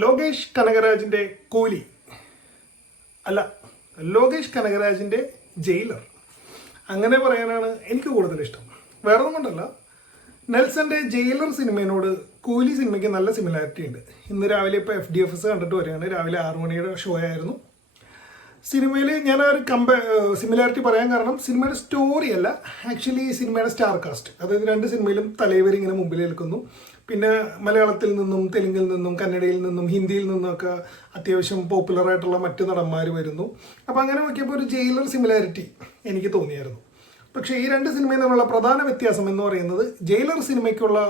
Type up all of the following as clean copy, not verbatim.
ലോകേഷ് കനകരാജിൻ്റെ കൂലി അല്ല, ലോകേഷ് കനകരാജിൻ്റെ ജയിലർ അങ്ങനെ പറയാനാണ് എനിക്ക് കൂടുതൽ ഇഷ്ടം. വേറെ ഒന്നും കൊണ്ടല്ല, നെൽസന്റെ ജയിലർ സിനിമയോട് കൂലി സിനിമയ്ക്ക് നല്ല സിമിലാരിറ്റി ഉണ്ട്. ഇന്ന് രാവിലെ ഇപ്പോൾ FDFS കണ്ടിട്ട് വരികയാണ്. രാവിലെ 6 മണിയുടെ ഷോ ആയിരുന്നു. സിനിമയിൽ ഞാൻ ആ ഒരു സിമിലാരിറ്റി പറയാൻ കാരണം സിനിമയുടെ സ്റ്റോറി അല്ല, ആക്ച്വലി സിനിമയുടെ സ്റ്റാർ കാസ്റ്റ്. അതായത് 2 സിനിമയിലും തലൈവർ ഇങ്ങനെ മുമ്പിൽ നിൽക്കുന്നു. പിന്നെ മലയാളത്തിൽ നിന്നും തെലുങ്കിൽ നിന്നും കന്നഡയിൽ നിന്നും ഹിന്ദിയിൽ നിന്നൊക്കെ അത്യാവശ്യം പോപ്പുലർ ആയിട്ടുള്ള മറ്റു നടന്മാർ വരുന്നു. അപ്പോൾ അങ്ങനെ നോക്കിയപ്പോൾ ഒരു ജയിലർ സിമിലാരിറ്റി എനിക്ക് തോന്നിയായിരുന്നു. പക്ഷേ ഈ 2 സിനിമയിൽ നിന്നുള്ള പ്രധാന വ്യത്യാസം എന്ന് പറയുന്നത് ജയിലർ സിനിമയ്ക്കുള്ള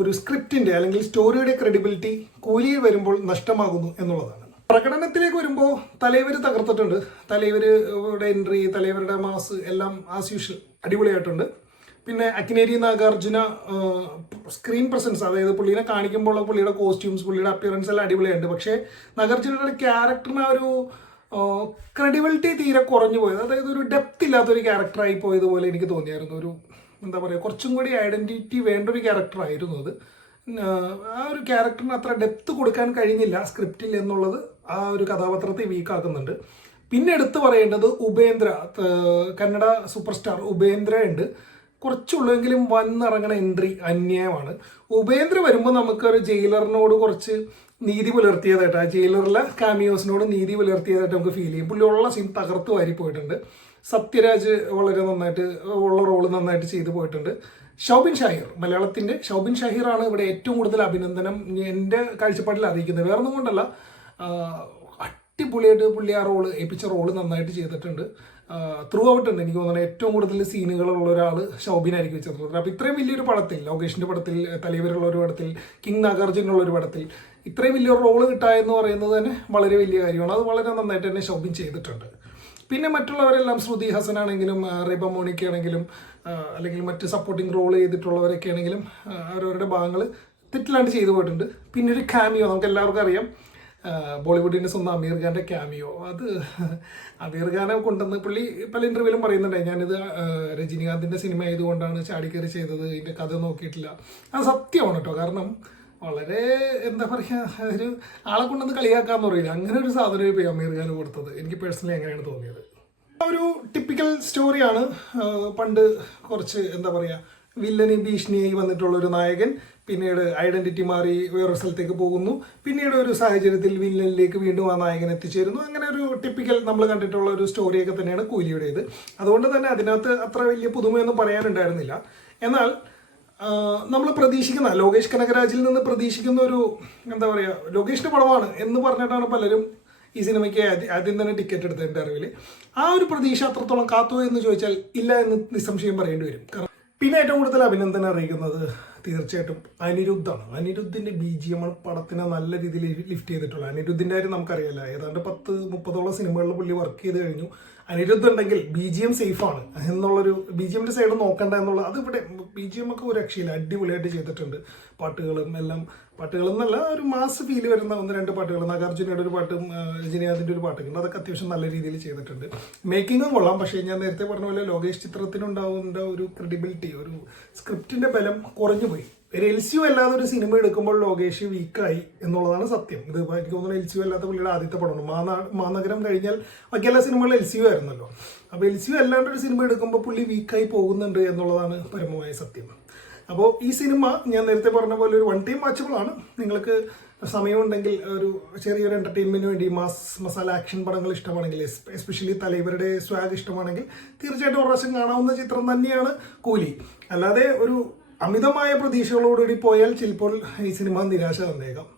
ഒരു സ്ക്രിപ്റ്റിൻ്റെ അല്ലെങ്കിൽ സ്റ്റോറിയുടെ ക്രെഡിബിലിറ്റി കൂലിയിൽ വരുമ്പോൾ നഷ്ടമാകുന്നു എന്നുള്ളതാണ്. പ്രകടനത്തിലേക്ക് വരുമ്പോൾ തലൈവർ തകർത്തിട്ടുണ്ട്. തലൈവരുടെ എൻട്രി, തലൈവരുടെ മാസ് എല്ലാം ആസ് യൂഷ്വൽ അടിപൊളിയായിട്ടുണ്ട്. പിന്നെ അക്കിനേരി നാഗാർജുന സ്ക്രീൻ പ്രസൻസ്, അതായത് പുള്ളിനെ കാണിക്കുമ്പോൾ പുള്ളിയുടെ കോസ്റ്റ്യൂംസ്, പുള്ളിയുടെ അപ്പിയറൻസ് എല്ലാം അടിപൊളിയുണ്ട്. പക്ഷേ നാഗാർജുനയുടെ ക്യാരക്ടറിന് ആ ഒരു ക്രെഡിബിലിറ്റി തീരെ കുറഞ്ഞു പോയത്, അതായത് ഒരു ഡെപ്ത് ഇല്ലാത്തൊരു ക്യാരക്ടറായി പോയതുപോലെ എനിക്ക് തോന്നിയായിരുന്നു. ഒരു എന്താ പറയുക, കുറച്ചും കൂടി ഐഡൻറ്റിറ്റി വേണ്ട ഒരു ക്യാരക്ടറായിരുന്നു അത്. ആ ഒരു ക്യാരക്ടറിന് അത്ര ഡെപ്ത് കൊടുക്കാൻ കഴിഞ്ഞില്ല സ്ക്രിപ്റ്റിൽ എന്നുള്ളത് ആ ഒരു കഥാപാത്രത്തെ വീക്കാക്കുന്നുണ്ട്. പിന്നെ എടുത്തു പറയേണ്ടത് ഉപേന്ദ്ര, കന്നഡ സൂപ്പർ സ്റ്റാർ ഉപേന്ദ്ര ഉണ്ട്. കുറച്ചുള്ളെങ്കിലും വന്നിറങ്ങണ എൻട്രി അന്യായമാണ്. ഉപേന്ദ്ര വരുമ്പോൾ നമുക്കൊരു ജയിലറിനോട് കുറച്ച് നീതി പുലർത്തിയതായിട്ട്, ആ ജയിലറിലെ കാമിയോസിനോട് നീതി പുലർത്തിയതായിട്ട് നമുക്ക് ഫീൽ ചെയ്യും. പുള്ളി ഉള്ള സീൻ തകർത്ത് വാരി പോയിട്ടുണ്ട്. സത്യരാജ് വളരെ നന്നായിട്ട് ഉള്ള റോള് നന്നായിട്ട് ചെയ്തു പോയിട്ടുണ്ട്. ഷൗബിൻ ഷാഹിർ, മലയാളത്തിൻ്റെ ഷൗബിൻ ഷാഹിറാണ് ഇവിടെ ഏറ്റവും കൂടുതൽ അഭിനന്ദനം എൻ്റെ കാഴ്ചപ്പാടിൽ അറിയിക്കുന്നത്. വേറൊന്നും കൊണ്ടല്ല, അടിപൊളിയായിട്ട് പുള്ളി ആ റോള് ഏൽപ്പിച്ച റോള് നന്നായിട്ട് ചെയ്തിട്ടുണ്ട്. ത്രൂ ഔട്ട് ഉണ്ട്. എനിക്ക് തോന്നുന്നത് ഏറ്റവും കൂടുതൽ സീനുകളുള്ള ഒരാൾ ഷൗബിനായിരിക്കും വെച്ചിട്ടുള്ളത്. അപ്പോൾ ഇത്രയും വലിയൊരു പടത്തിൽ, ലോകേഷിൻ്റെ പടത്തിൽ, തലൈവരുള്ള ഒരു പടത്തിൽ, കിങ് നാഗാർജുനുള്ള ഒരു പടത്തിൽ ഇത്രയും വലിയൊരു റോള് കിട്ടുക എന്ന് പറയുന്നത് തന്നെ വളരെ വലിയ കാര്യമാണ്. അത് വളരെ നന്നായിട്ട് തന്നെ ഷൗബിൻ ചെയ്തിട്ടുണ്ട്. പിന്നെ മറ്റുള്ളവരെല്ലാം ശ്രുതി ഹാസൻ ആണെങ്കിലും റേബ മോണിക്ക ആണെങ്കിലും അല്ലെങ്കിൽ മറ്റ് സപ്പോർട്ടിങ് റോൾ ചെയ്തിട്ടുള്ളവരൊക്കെ ആണെങ്കിലും അവരവരുടെ ഭാഗങ്ങൾ തെറ്റില്ലാണ്ട് ചെയ്തു പോയിട്ടുണ്ട്. പിന്നെ ഒരു ക്യാമിയോ, നമുക്ക് എല്ലാവർക്കും അറിയാം, ബോളിവുഡിൻ്റെ സ്വന്തം അമീർ ഖാൻ്റെ ക്യാമിയോ. അത് അമീർ ഖാനെ കൊണ്ടുവന്ന് പുള്ളി പല ഇൻ്റർവ്യൂവിലും പറയുന്നുണ്ടായി, ഞാനിത് രജനീകാന്തിൻ്റെ സിനിമ ആയതുകൊണ്ടാണ് ചാടിക്കറി ചെയ്തത്, ഇതിൻ്റെ കഥ നോക്കിയിട്ടില്ല. അത് സത്യമാണ് കേട്ടോ. കാരണം വളരെ എന്താ പറയുക, ഒരു ആളെ കൊണ്ടുവന്ന് കളിയാക്കാന്ന് പറയില്ല, അങ്ങനെ ഒരു സാധനം ഇപ്പോൾ അമീർ ഖാൻ കൊടുത്തത് എനിക്ക് പേഴ്സണലി അങ്ങനെയാണ് തോന്നിയത്. ഒരു ടിപ്പിക്കൽ സ്റ്റോറിയാണ്. പണ്ട് കുറച്ച് എന്താ പറയുക, വില്ലന് ഭീഷണിയായി വന്നിട്ടുള്ള ഒരു നായകൻ പിന്നീട് ഐഡന്റിറ്റി മാറി വേറൊരു സ്ഥലത്തേക്ക് പോകുന്നു. പിന്നീട് ഒരു സാഹചര്യത്തിൽ വില്ലനിലേക്ക് വീണ്ടും ആ നായകൻ എത്തിച്ചേരുന്നു. അങ്ങനെ ഒരു ടിപ്പിക്കൽ നമ്മൾ കണ്ടിട്ടുള്ള ഒരു സ്റ്റോറിയൊക്കെ തന്നെയാണ് കൂലിയുടേത്. അതുകൊണ്ട് തന്നെ അതിനകത്ത് അത്ര വലിയ പുതുമയൊന്നും പറയാനുണ്ടായിരുന്നില്ല. എന്നാൽ നമ്മൾ പ്രതീക്ഷിക്കുന്ന, ലോകേഷ് കനകരാജിൽ നിന്ന് പ്രതീക്ഷിക്കുന്ന ഒരു എന്താ പറയുക, ലോകേഷിൻ്റെ പടമാണ് എന്ന് പറഞ്ഞിട്ടാണ് പലരും ഈ സിനിമയ്ക്ക് ആദ്യം തന്നെ ടിക്കറ്റ് എടുത്തത്. എൻ്റെ അറിവിൽ ആ ഒരു പ്രതീക്ഷ അത്രത്തോളം കാത്തു എന്ന് ചോദിച്ചാൽ ഇല്ല എന്ന് നിസ്സംശയം പറയേണ്ടി വരും. കാരണം പിന്നെ ഏറ്റവും കൂടുതൽ അഭിനന്ദനം അറിയിക്കുന്നത് തീർച്ചയായിട്ടും അനിരുദ്ധാണ്. അനിരുദ്ധിൻ്റെ BGM പടത്തിനെ നല്ല രീതിയിൽ ലിഫ്റ്റ് ചെയ്തിട്ടുള്ളത്. അനിരുദ്ധിൻ്റെ കാര്യം നമുക്കറിയാമല്ലോ, ഏതാണ്ട് 10-30ഓളം സിനിമകളിൽ പുള്ളി വർക്ക് ചെയ്ത് കഴിഞ്ഞു. അനിരുദ്ധ് ഉണ്ടെങ്കിൽ BGM സേഫാണ് എന്നുള്ളൊരു, BGMൻ്റെ സൈഡ് നോക്കണ്ട എന്നുള്ള, അതിവിടെ BGM ഒക്കെ ഒരു രക്ഷയില്ല, അടിപൊളിയായിട്ട് ചെയ്തിട്ടുണ്ട്. പാട്ടുകളും എല്ലാം, പാട്ടുകളെന്നല്ല ഒരു മാസ് ഫീൽ വരുന്ന 1-2 പാട്ടുകൾ, നാഗാർജുനയുടെ ഒരു പാട്ടും രജനീകാന്തിൻ്റെ ഒരു പാട്ടൊക്കെ ഉണ്ട്. അതൊക്കെ അത്യാവശ്യം നല്ല രീതിയിൽ ചെയ്തിട്ടുണ്ട്. മേക്കിങ്ങും കൊള്ളാം. പക്ഷേ ഞാൻ നേരത്തെ പറഞ്ഞ പോലെ ലോകേഷ് ചിത്രത്തിനുണ്ടാവുന്ന ഒരു ക്രെഡിബിലിറ്റി, ഒരു സ്ക്രിപ്റ്റിൻ്റെ ബലം കുറഞ്ഞു പോയി. ഒരു LCU അല്ലാതെ ഒരു സിനിമ എടുക്കുമ്പോൾ ലോകേഷ് വീക്കായി എന്നുള്ളതാണ് സത്യം. ഇത് എനിക്ക് തോന്നുന്നു LCU അല്ലാത്ത പുള്ളിയുടെ ആദ്യത്തെ പടമാണ്. മാനഗരം കഴിഞ്ഞാൽ ബാക്കി എല്ലാ സിനിമകളും LCU ആയിരുന്നല്ലോ. അപ്പോൾ LCU അല്ലാണ്ട് ഒരു സിനിമ എടുക്കുമ്പോൾ പുള്ളി വീക്കായി പോകുന്നുണ്ട് എന്നുള്ളതാണ് പരമമായ സത്യം. അപ്പോൾ ഈ സിനിമ ഞാൻ നേരത്തെ പറഞ്ഞ പോലെ ഒരു വൺ ടൈം വാച്ചബിൾ ആണ്. നിങ്ങൾക്ക് സമയമുണ്ടെങ്കിൽ ഒരു ചെറിയൊരു എൻ്റർടൈൻമെൻറ്റിന് വേണ്ടി മസാല ആക്ഷൻ പടങ്ങൾ ഇഷ്ടമാണെങ്കിൽ, എസ്പെഷ്യലി തലൈവരുടെ സ്വാഗ് ഇഷ്ടമാണെങ്കിൽ തീർച്ചയായിട്ടും ഒരു പ്രാവശ്യം കാണാവുന്ന ചിത്രം തന്നെയാണ് കൂലി. അല്ലാതെ ഒരു അമിതമായ പ്രതീക്ഷകളോടുകൂടി പോയാൽ ചിലപ്പോൾ ഈ സിനിമ നിരാശ തന്നേക്കാം.